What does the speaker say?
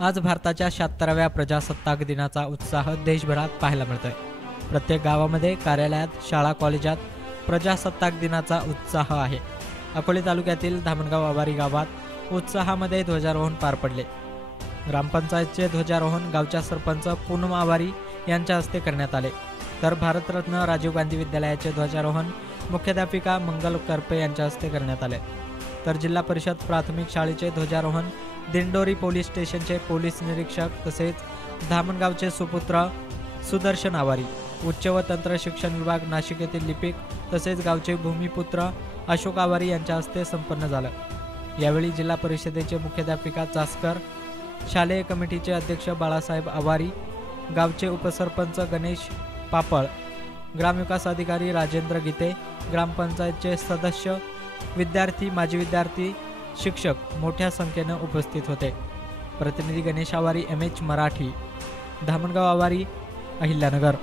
आज भारताच्या 76व्या प्रजासत्ताक दिनाचा उत्साह देशभरात पाहायला मिळतोय। प्रत्येक गावामध्ये, कार्यालयात, शाळा, कॉलेजात प्रजासत्ताक दिनाचा उत्साह आहे। अकोले तालुक्यातील धामणगाव आवारी गावात उत्साहामध्ये ध्वजारोहण पार पडले। ग्रामपंचायतचे ध्वजारोहण गावच्या सरपंच पूनम आवारी यांच्या हस्ते करण्यात आले, तर भारतरत्न राजीव गांधी विद्यालयाचे ध्वजारोहण मुख्याध्यापिका मंगल करपे यांच्या हस्ते करण्यात आले। तर जिल्हा परिषद प्राथमिक शाळेचे ध्वजारोहण दिंडोरी पोलीस स्टेशनचे पोलीस निरीक्षक तसेच धामणगावचे सुपुत्र सुदर्शन आवारी, उच्च व तंत्र शिक्षण विभाग नाशिक येथील लिपिक तसेच गावचे भूमिपुत्र अशोक आवारी यांच्या हस्ते संपन्न झालं। यावेळी जिल्हा परिषदेचे मुख्याध्यापिका चासकर, शालेय कमिटीचे अध्यक्ष बाळासाहेब आवारी, गावचे उपसरपंच गणेश पापळ, ग्रामविकास अधिकारी राजेंद्र गीते, ग्रामपंचायतचे सदस्य, विद्यार्थी, माजी विद्यार्थी, शिक्षक मोठ्या संख्येने उपस्थित होते। प्रतिनिधी गणेश आवारी, MH मराठी, धामणगाव आवारी, अहिल्यानगर।